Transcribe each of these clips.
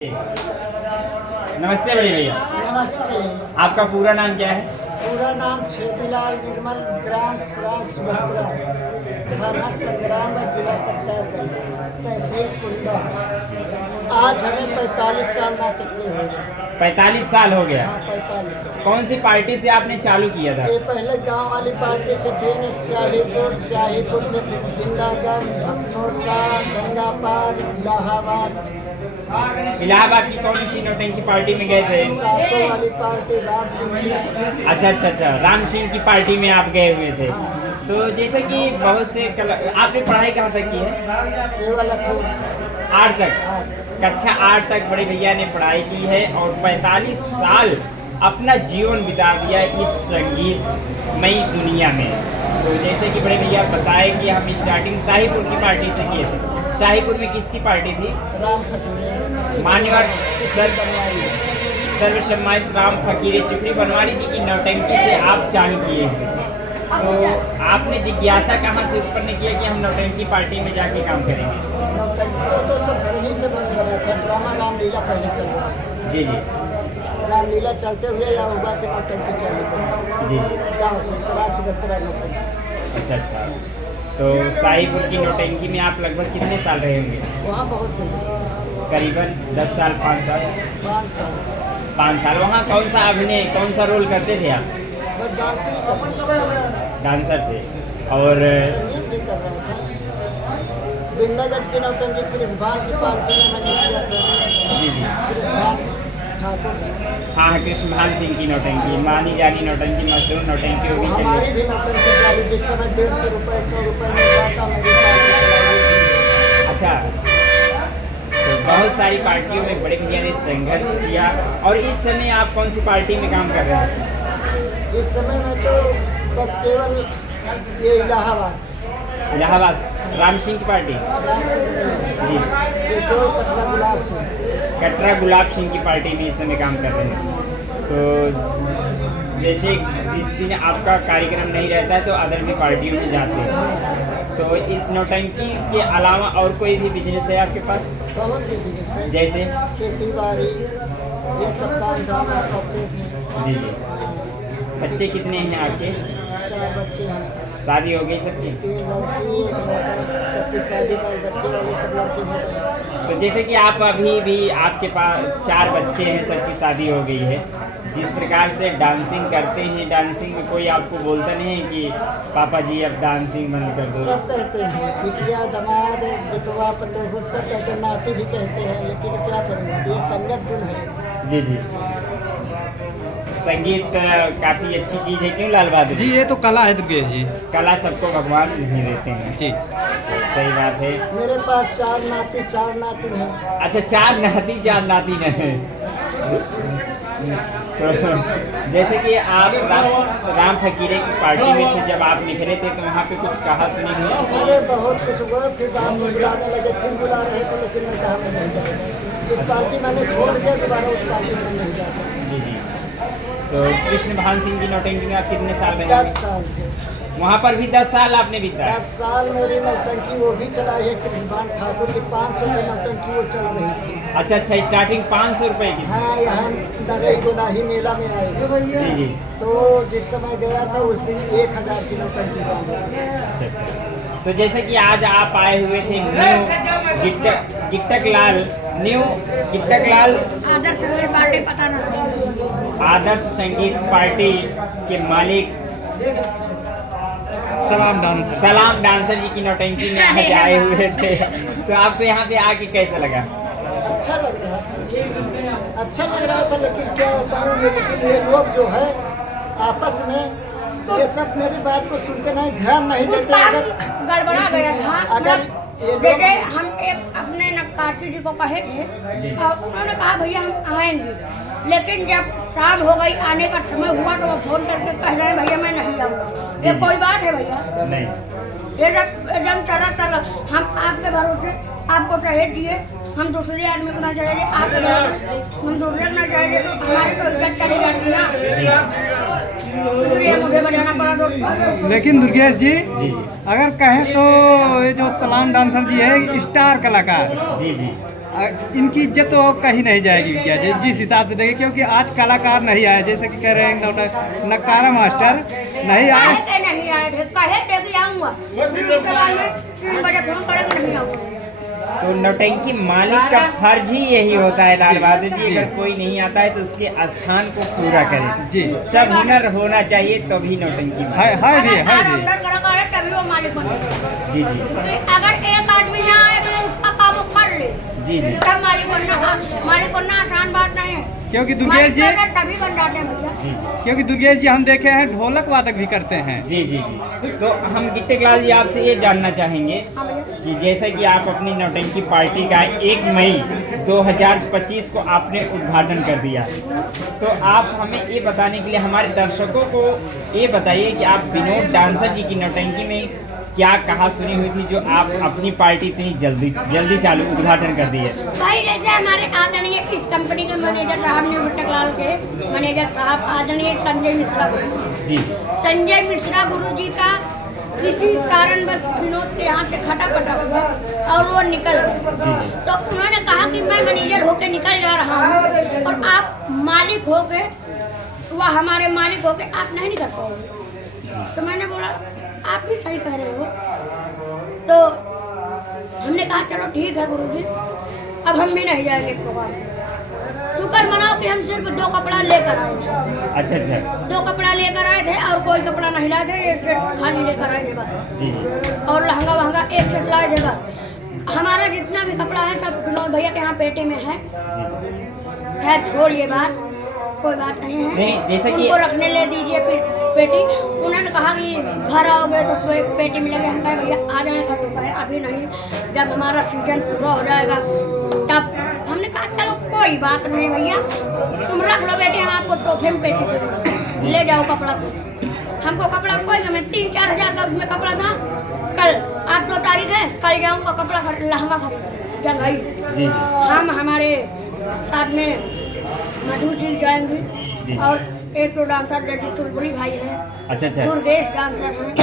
नमस्ते बड़े भैया। नमस्ते। आपका पूरा नाम क्या है? पूरा नाम छेदीलाल निर्मल, ग्राम सराय सुभद्रा, थाना संग्राम, जिला प्रतापगढ़, तहसील कुंडा। आज हमें 45 साल नाचकने हो गए। 45 साल हो गया। हाँ, 45 साल। कौन सी पार्टी से आपने चालू किया था? ये पहले गांव वाली पार्टी से, फिर शाहीपुर से, फिर बिंदागढ़, धनौसा, गंगापार, इलाहाबाद। इलाहाबाद की कौन सी नौटंकी पार्टी में गए थे? 700 वाली पार्टी राम सिंह की। अच्छा, राम सिंह की पार्टी में आप गए हुए थे। तो जैसे कि बहुत से आपने पढ़ाई कहाँ तक की है? केवल 8 तक। कक्षा 8 तक बड़े भैया ने पढ़ाई की है और 45 साल अपना जीवन बिता दिया इस संगीतमयी दुनिया में। तो जैसे कि बड़े भैया बताए कि हम स्टार्टिंग शाहीपुर की पार्टी से किए थे। शाहीपुर में किसकी पार्टी थी? मान्यवर सर्वसम्मानित राम फकीर चुकरी बनवारी जी की नौटंकी से आप चालू किए हैं। तो आपने जिज्ञासा कहाँ से उत्पन्न किया कि हम नौटंकी पार्टी में जाके काम करेंगे? तो सब घर ही से बन रहा था। ड्रामा रामलीला पहले चल रहा था। जी। रामलीला चलते हुए या हुआ के नौटंकी चालू कर जी। गाँव से सराय सुभद्रा नौटंकी। अच्छा। तो शाहीपुर की नौटंकी में आप लगभग कितने साल रहे होंगे? वहाँ बहुत दिन, करीबन 10 साल, 5 साल। 5 साल। 5 साल। वहाँ कौन सा अभिनय, कौन सा रोल करते थे आप? बस डांसर थे। और संगीत भी कर रहा था। बिंदागढ़ की नौटंकी कृष्णभान की पार्टी में मैंने किया था। जी। कृष्णभान ठाकुर। हाँ, कृष्णभान सिंह की नौटंकी, मानी जानी नौटंकी, मशहूर नौटंकी होगी। हमारी भी नौटंकी चालू, जिस समय 150 रुपये 100 रुपये मिल जाता मेरी पार्टी। अच्छा। तो बहुत सारी पार्टियों में बड़े भैया ने संघर्ष किया। और इस समय आप कौन सी पार्टी में काम कर रहे हैं? इस समय में तो बस केवल ये इलाहाबाद राम सिंह की पार्टी। जी। ये दो कटरा गुलाब सिंह। कटरा गुलाब सिंह की पार्टी में इस समय काम कर रहे हैं। तो जैसे जिस दिन आपका कार्यक्रम नहीं रहता है तो अदर भी पार्टियों में जाते हैं। तो इस नौटंकी के अलावा और कोई भी बिजनेस है आपके पास? बहुत बिजनेस है। जैसे खेती बाड़ी, ये सब काम धाम आप करते हैं। जी। बच्चे कितने हैं आपके? 4 बच्चे हैं। शादी हो गई सबकी? 3 लड़की 1 लड़का। सबकी शादी पर बच्चे वाले सब लड़के हो गए। तो जैसे कि आप अभी भी आपके पास 4 बच्चे हैं, सबकी शादी हो गई है। जिस प्रकार से डांसिंग करते हैं, डांसिंग में कोई आपको बोलता नहीं है कि पापा जी अब डांसिंग बंद कर दो? सब कहते हैं, बिटिया दमाद बिटवा पतोह सब कहते हैं, नाती भी कहते हैं, लेकिन क्या करें, ये संगत गुण है। जी। संगीत काफ़ी अच्छी चीज़ है, क्यों लाल बहादुर जी? ये तो कला है दुर्गेश जी। कला सबको भगवान नहीं देते हैं। जी, सही बात है। मेरे पास 4 नाती 4 नातिन हैं। अच्छा, 4 नाती 4 नातिन है। जैसे कि आप राम फकीरे की पार्टी में से जब आप निकले थे तो वहाँ पे कुछ कहा सुनी हुई? अरे बहुत कुछ हुआ। फिर बाद में बुलाने लगे, फिर बुला रहे थे, लेकिन मैं कहा मैं नहीं जाऊँगा। जिस पार्टी मैंने छोड़ दिया दोबारा उस पार्टी में नहीं जाता। जी। तो कृष्णभान सिंह की नौटंकी में आप कितने साल रहे? 10 साल थे। वहाँ पर भी 10 साल आपने बिताया? 10 साल मेरी नौटंकी वो भी चलाई है। कृष्णभान ठाकुर की 500 की नौटंकी वो चल रही थी। अच्छा, स्टार्टिंग 500 रुपये की? हाँ, यहाँ दरई गुनाही मेला में आए। जी। तो जिस समय गया था उस दिन 1000 की नौटंकी बन। अच्छा। तो जैसे कि आज आप आए हुए थे न्यू गिट्टक लाल आदर्श संगीत पार्टी, पता ना आदर्श संगीत पार्टी के मालिक सलाम डांसर जी की नौटंकी में आज आए हुए थे। तो आपको यहाँ पे आके कैसा लगा? अच्छा लग रहा था, लेकिन क्या बताऊँ, लेकिन ये लोग जो है आपस में ये सब मेरी बात को सुनते नहीं, ध्यान नहीं कुछ देते। काम अगर गड़बड़ा गया था। अगर ये बेटे लोग हम एक अपने नक्काशी जी को कहे थे और उन्होंने कहा भैया हम आएंगे, लेकिन जब शाम हो गई, आने का समय हुआ तो वो फोन करके कह रहे हैं भैया मैं नहीं आऊँगा। ये कोई बात है भैया? नहीं। ये सब एकदम चला हम आपके भरोसे आपको चाहे दिए, हम दूसरे आदमी को ना चाहिए, आप हम दूसरे को ना चाहिए तो हमारी तो इज्जत चली जाती है। इसलिए मुझे बजाना पड़ा दोस्तों। लेकिन दुर्गेश जी, जी। अगर कहें तो ये जो सलाम डांसर जी है स्टार कलाकार, जी। इनकी इज्जत तो कहीं नहीं जाएगी क्या जिस हिसाब से देखें, क्योंकि आज कलाकार नहीं आए, जैसे कि कह रहे हैं नकारा मास्टर नहीं आए। काहे के नहीं आए थे, कहे थे कि आऊँगा, फिर उसके बाद में 3 बजे फोन करे कि नहीं आऊँगा। तो नौटंकी मालिक का फर्ज ही यही होता है लाल बहादुर जी, अगर कोई नहीं आता है तो उसके स्थान को पूरा करे। जी। सब हुनर होना चाहिए तभी नौटंकी है मालिक। है भी है अगर भी। अंदर कलाकार है तभी वो मालिक बनेगा। जी जी कि अगर एक आदमी ना आए तो उसका काम वो कर ले, जी जी तब मालिक बनना आसान बात नहीं है। क्योंकि दुर्गेश मालिक जी बनना तभी बन जाते हैं भैया। जी क्योंकि दुर्गेश जी हम देखे हैं ढोलक वादक भी करते हैं। जी जी जी। तो हम गिट्टिक लाल जी आपसे ये जानना चाहेंगे हाँ भैया। कि जैसे कि आप अपनी नौटंकी पार्टी का 1 मई 2025 को आपने उद्घाटन कर दिया, तो आप हमें ये बताने के लिए हमारे दर्शकों को ये बताइए कि आप विनोद डांसर जी की नौटंकी में क्या कहा सुनी हुई थी जो आप अपनी पार्टी इतनी जल्दी चालू उद्घाटन कर दी है। भाई जैसे हमारे आदरणीय इस कंपनी के मैनेजर साहब ने गिट्टिक लाल के मैनेजर साहब आदरणीय संजय मिश्रा गुरु जी संजय मिश्रा गुरु जी का किसी कारणवश विनोद के यहाँ से खटापटा हुआ और वो निकल गए, तो उन्होंने कहा कि मैं मैनेजर होके निकल जा रहा हूँ और आप मालिक होके, वह हमारे मालिक होके आप नहीं निकल पाओगे। तो मैंने बोला आप भी सही कह रहे हो। तो हमने कहा चलो ठीक है गुरुजी, अब हम भी नहीं जाएंगे प्रोग्राम में। शुक्र मनाओ कि हम सिर्फ 2 कपड़ा लेकर आए थे। अच्छा अच्छा 2 कपड़ा लेकर आए थे और कोई कपड़ा नहीं लाए थे, ये सेट खाली लेकर आए थे बस। जी जी और लहंगा वहंगा एक सेट लाए थे बस। हमारा जितना भी कपड़ा है सब विनोद भैया के यहाँ पेटी में है। जी। खैर छोड़िए बात, कोई बात नहीं है। नहीं, जैसे कि- उनको रखने ले दीजिए पेटी। उन्होंने कहा कि घर आओगे तो पेटी मिलेगी। हम कहे भैया आ जाएगा, तो कहे अभी नहीं, जब हमारा सीजन पूरा हो जाएगा तब। हमने कहा चलो कोई बात नहीं भैया, तुम रख लो बेटी, हम आपको तोहफे में पेटी दे रहे हैं, ले जाओ कपड़ा। तो हमको कपड़ा कोई गमे 3-4 हज़ार का उसमें कपड़ा था। कल 8-2 तारीख है, कल जाऊँगा कपड़ा लहंगा खरीदने जंघई। जी जी हम हमारे साथ में मधु जी जाएंगे जी। और 1-2 डांसर जैसे चुलबुली भाई हैं, अच्छा अच्छा दुर्गेश डांसर हैं,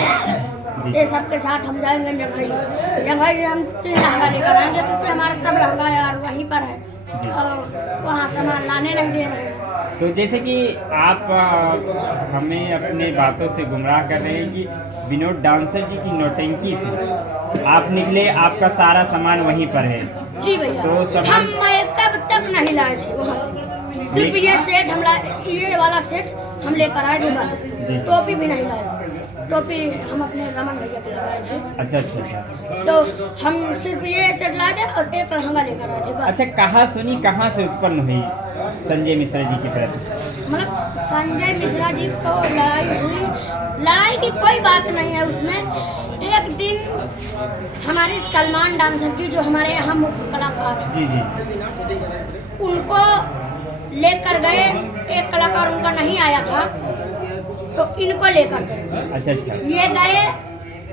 जी। ये सब के साथ हम जाएंगे जंघई। जंघई से हम 3 लहंगा लेकर आएंगे क्योंकि हमारा सब लहंगा यार वहीं पर है जी। और वहाँ सामान लाने नहीं दे रहे हैं। तो जैसे कि आप हमें अपने बातों से गुमराह कर रहे हैं कि विनोद डांसर जी की नौटंकी से आप निकले, आपका सारा सामान वहीं पर है। जी भैया, तो सामान- हम कब तक नहीं लाए थे वहाँ से, सिर्फ ये सेट हम लाए, ये वाला सेट हम लेकर आए थे जी। बस। टोपी भी नहीं लाए थे, टोपी हम अपने रमन भैया के लगाए थे। अच्छा अच्छा अच्छा तो हम सिर्फ ये सेट लाए थे और 1 लहंगा लेकर आए थे बस। अच्छा, कहाँ सुनी, कहाँ से उत्पन्न हुई संजय मिश्रा जी की प्रति? मतलब संजय मिश्रा जी को लड़ाई हुई, लड़ाई की कोई बात नहीं है उसमें। एक दिन हमारे सलमान डांसर जी जो हमारे यहाँ मुख्य कलाकार हैं, जी जी उनको लेकर गए। एक कलाकार उनका नहीं आया था तो इनको लेकर गए। अच्छा अच्छा ये गए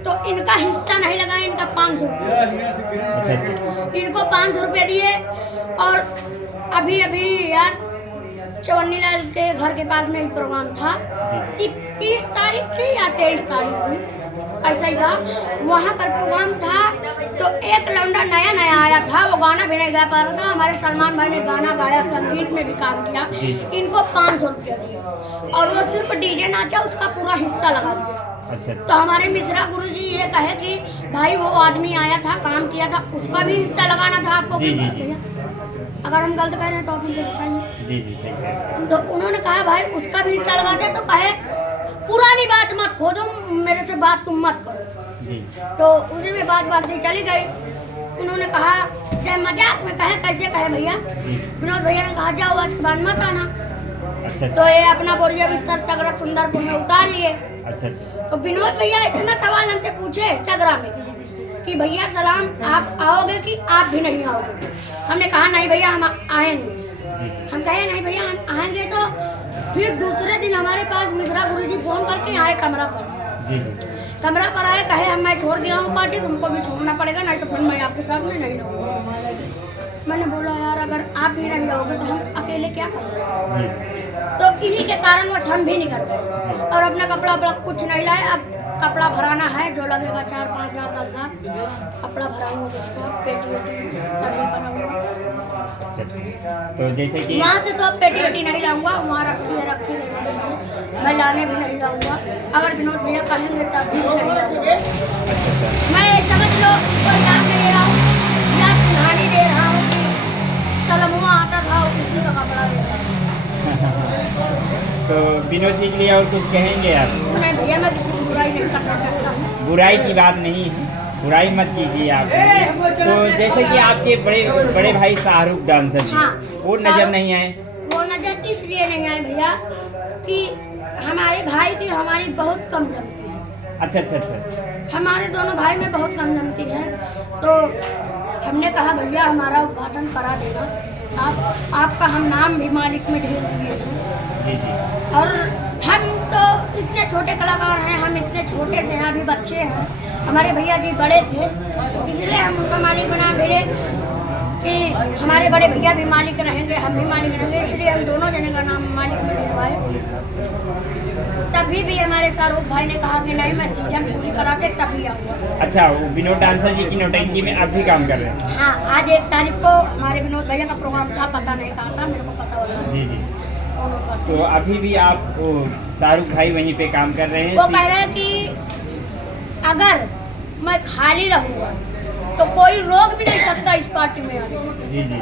तो इनका हिस्सा नहीं लगा, इनका 500 रुपये। अच्छा अच्छा इनको 500 रुपये दिए। और अभी अभी यार चवन्नी लाल के घर के पास में एक प्रोग्राम था, 21 तारीख थी या 23 तारीख थी, ऐसा ही था। वहाँ पर प्रोग्राम था तो एक लौंडा नया नया आया था, वो गाना भी नहीं गा पा रहा था। हमारे सलमान भाई ने गाना गाया, संगीत में भी काम किया। इनको 500 रुपया दिए और वो सिर्फ डीजे नाचा, उसका पूरा हिस्सा लगा दिया। अच्छा तो हमारे मिश्रा गुरुजी ये कहे कि भाई वो आदमी आया था, काम किया था, उसका भी हिस्सा लगाना था आपको। जी, जी, जी। भैया, अगर हम गलत कह रहे हैं तो आप हमको बताइए। जी जी सही है। तो उन्होंने कहा भाई उसका भी हिस्सा लगा दे, तो कहे पुरानी बात मत खोदो, मेरे से बात तुम मत करो। जी तो उसी में बात बढ़ती चली गई। उन्होंने कहा चाहे मजाक में कहे, कैसे कहे भैया। जी विनोद भैया ने कहा जाओ आज के बाद मत आना। अच्छा तो ये अपना बोरिया बिस्तर सगरा सुंदरपुर में उतार लिए। अच्छा अच्छा तो विनोद भैया इतना सवाल हमसे पूछे सगरा में कि भैया सलाम आप आओगे कि आप भी नहीं आओगे। हमने कहा नहीं भैया हम आएंगे। जी जी हम कहे नहीं भैया हम आएंगे। तो फिर दूसरे दिन हमारे पास मिश्रा गुरुजी फोन करके आए कमरा पर। जी जी कमरा पर आए, कहे हम मैं छोड़ दिया हूँ पार्टी, तुमको भी छोड़ना पड़ेगा, नहीं तो फिर मैं आपके साथ में नहीं रहूँगा। मैंने बोला यार अगर आप भी नहीं रहोगे तो हम अकेले क्या करेंगे। जी तो इन्हीं के कारणवश हम भी निकल गए और अपना कपड़ा वपड़ा कुछ नहीं लाए। अब कपड़ा भराना है जो लगेगा 4-5 हज़ार 10 हज़ार कपड़ा भरा हुआ, दोस्तों पेटी वेटी सब लेकर आऊँगा। अच्छा, तो जैसे कि वहाँ से तो अब पेटी वेटी नहीं लाऊंगा, वहाँ रखी है दे दीजिए, मैं लाने भी नहीं जाऊँगा। अगर विनोद भैया कहेंगे तब भी नहीं लाऊंगा। मैं समझ लो कोई नाम दे रहा हूँ या कहानी दे रहा हूँ कि सलमुआ आता था उसी का कपड़ा दे रहा हूँ। तो विनोद जी के लिए और कुछ कहेंगे आप? नहीं भैया, मैं किसी की बुराई नहीं करना चाहता हूँ। बुराई की बात नहीं है, बुराई मत कीजिए आप। तो जैसे कि आपके बड़े भाई शाहरुख डांसर जी, हाँ, वो नजर नहीं आए? वो नजर इसलिए नहीं आए भैया कि हमारे भाई की हमारी बहुत कम जमती है। अच्छा। हमारे दोनों भाई में बहुत कम जमती है, तो हमने कहा भैया हमारा उद्घाटन करा देना। आपका हम नाम भी मालिक में ढेर दिए हैं। जी। और हम तो इतने छोटे कलाकार हैं, हम इतने छोटे थे, अभी बच्चे हैं, हमारे भैया जी बड़े थे, इसलिए हम उनका मालिक बना मिले कि हमारे बड़े भैया भी मालिक रहेंगे, हम भी मालिक रहेंगे, इसलिए हम दोनों जने का नाम मालिक में ढिलवाए। तभी भी हमारे शाहरुख भाई ने कहा कि नहीं, मैं सीजन पूरी करा के तभी आऊँगा। अच्छा, वो विनोद डांसर जी की नौटंकी में अब भी काम कर रहे हैं? हाँ, आज 1 तारीख को हमारे विनोद भैया का प्रोग्राम था, पता नहीं कहा था, मेरे को पता होगा। जी। तो अभी भी आप शाहरुख भाई वहीं पे काम कर रहे हैं? वो कह रहे हैं कि अगर मैं खाली रहूँगा तो कोई रोक भी नहीं सकता इस पार्टी में आने। जी।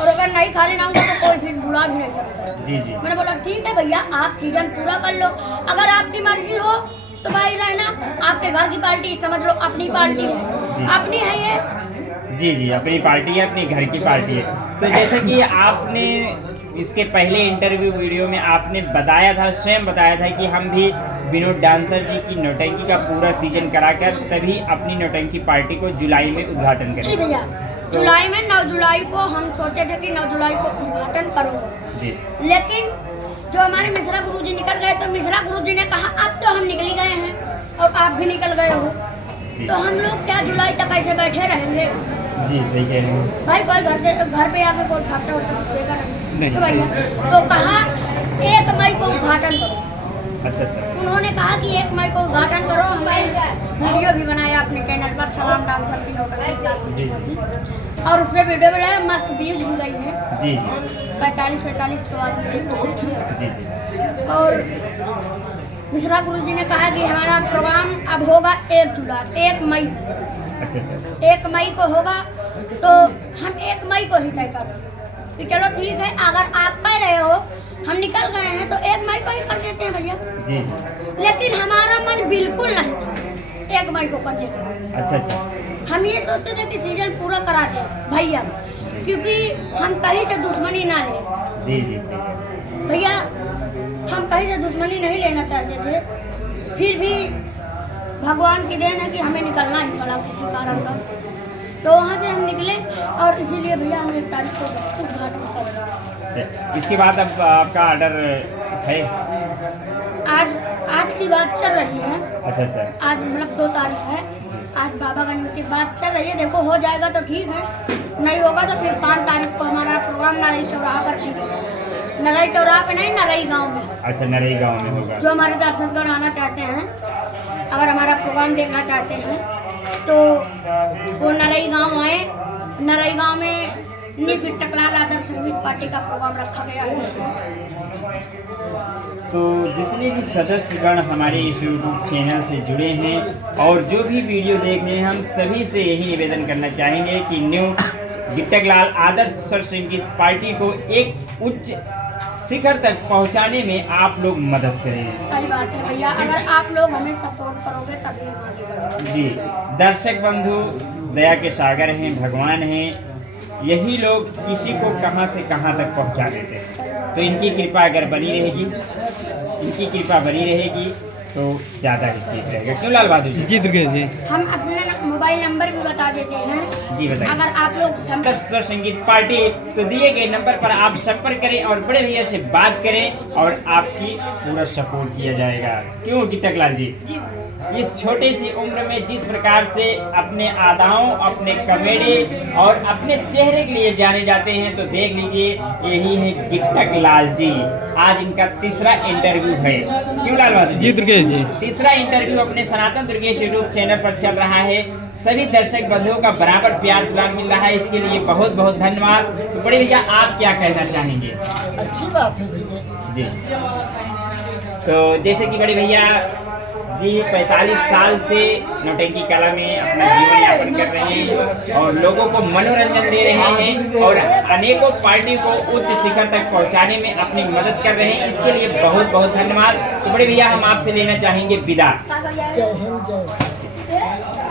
और अगर नहीं खाली रहूँगा तो कोई फिर बुला भी नहीं सकता। जी। मैंने बोला ठीक है भैया, आप सीजन पूरा कर लो, अगर आपकी मर्जी हो तो भाई रहना। आपके घर की पार्टी समझ लो अपनी पार्टी है, अपनी है ये। जी, अपनी पार्टी है, अपनी घर की पार्टी है। तो जैसे कि आपने इसके पहले इंटरव्यू वीडियो में आपने बताया था, स्वयं बताया था कि हम भी विनोद डांसर जी की नौटंकी का पूरा सीजन कराकर तभी अपनी नौटंकी पार्टी को जुलाई में उद्घाटन जी करेंगे। भैया, जुलाई में 9 जुलाई को हम सोचे थे कि 9 जुलाई को उद्घाटन करूँगा, लेकिन जो हमारे मिश्रा गुरुजी निकल गए, तो मिश्रा गुरुजी ने कहा अब तो हम निकल गए हैं और आप भी निकल गए हो, तो हम लोग क्या जुलाई तक ऐसे बैठे रहेंगे? जी, सही कह रहे हैं भाई, कोई घर पे आके कोई खर्चा वर्चा देगा नहीं तो भैया, तो कहा 1 मई को उद्घाटन करो। अच्छा। उन्होंने कहा कि 1 मई को उद्घाटन करो। हमने वीडियो भी बनाया अपने चैनल पर, सलाम डांसर की नौटंकी, और उस पर वीडियो बनाया, मस्त व्यूज भी गई है। जी। 45-45 आदमी देख चुके हैं। जी। और मिश्रा गुरुजी ने कहा कि हमारा प्रोग्राम अब होगा 1 मई। अच्छा। 1 मई को होगा, तो हम 1 मई को ही तय कर रहे हैं कि चलो ठीक है, अगर आप कह रहे हो हम निकल गए हैं तो 1 मई को ही कर देते हैं भैया। जी। लेकिन हमारा मन बिल्कुल नहीं था 1 मई को करने का। अच्छा। हम ये सोचते थे कि सीजन पूरा करा दें भैया, क्योंकि हम कहीं से दुश्मनी ना लें। जी। भैया, हम कहीं से दुश्मनी नहीं लेना चाहते थे, फिर भी भगवान की देन है कि हमें निकलना ही पड़ा किसी कारण का, तो वहाँ से हम निकले और इसीलिए भैया हम 1 तारीख को उद्घाटन कर रहे हैं। इसके बाद अब आपका ऑर्डर है? आज की बात चल रही है। अच्छा। आज मतलब 2 तारीख है, आज बाबागंज की बात चल रही है। देखो हो जाएगा तो ठीक है, नहीं होगा तो फिर 5 तारीख को हमारा प्रोग्राम नरई चौराहा पर ठीक है। नरई चौराहा पे नहीं, नरई गांव में। अच्छा, नरई गांव में होगा। जो हमारे दर्शकगण आना चाहते हैं, अगर हमारा प्रोग्राम देखना चाहते हैं तो वो नरई गांव आए। नरई गांव में न्यू टकलाल आदर्श संगीत पार्टी का प्रोग्राम रखा गया है। तो जितने भी सदस्यगण हमारे इस यूट्यूब चैनल से जुड़े हैं और जो भी वीडियो देख रहे हैं, हम सभी से यही निवेदन करना चाहेंगे कि न्यू गिट्टकलाल आदर्श स्वर संगीत पार्टी को एक उच्च शिखर तक पहुंचाने में आप लोग मदद करें। सही बात है भैया, अगर आप लोग हमें सपोर्ट करोगे तभी हम आगे बढ़ेंगे। जी, दर्शक बंधु दया के सागर हैं, भगवान हैं, यही लोग किसी को कहां से कहां तक पहुंचा देते हैं। तो इनकी कृपा अगर बनी रहेगी, तो ज़्यादा ही ठीक रहेगा। क्यों लाल बहादुर जी? जी दुर्गेश जी, हम अपने मोबाइल नंबर भी बता देते हैं। जी बताइए। अगर आप लोग स्वर संगीत पार्टी, तो दिए गए नंबर पर आप संपर्क करें और बड़े भैया से बात करें और आपकी पूरा सपोर्ट किया जाएगा। क्यों गिट्टकलाल जी? जी इस छोटी सी उम्र में जिस प्रकार से अपने अदाओं, अपने कमेडी और अपने चेहरे के लिए जाने जाते हैं, तो देख लीजिए यही है गिट्टक लाल जी। आज इनका तीसरा इंटरव्यू है, क्यों लाल बहादुर जी दुर्गेश जी। तीसरा इंटरव्यू अपने सनातन दुर्गेश यूट्यूब चैनल पर चल रहा है। सभी दर्शक बंधुओं का बराबर प्यार दुलार मिल रहा है, इसके लिए बहुत बहुत धन्यवाद। तो बड़े भैया आप क्या कहना चाहेंगे? अच्छी बात है भैया जी, तो जैसे कि बड़े भैया जी 45 साल से नौटंकी कला में अपना जीवन यापन कर रहे हैं और लोगों को मनोरंजन दे रहे हैं और अनेकों पार्टी को उच्च शिखर तक पहुंचाने में अपनी मदद कर रहे हैं, इसके लिए बहुत बहुत धन्यवाद। तो बड़े भैया हम आपसे लेना चाहेंगे विदा। जय हिंद जय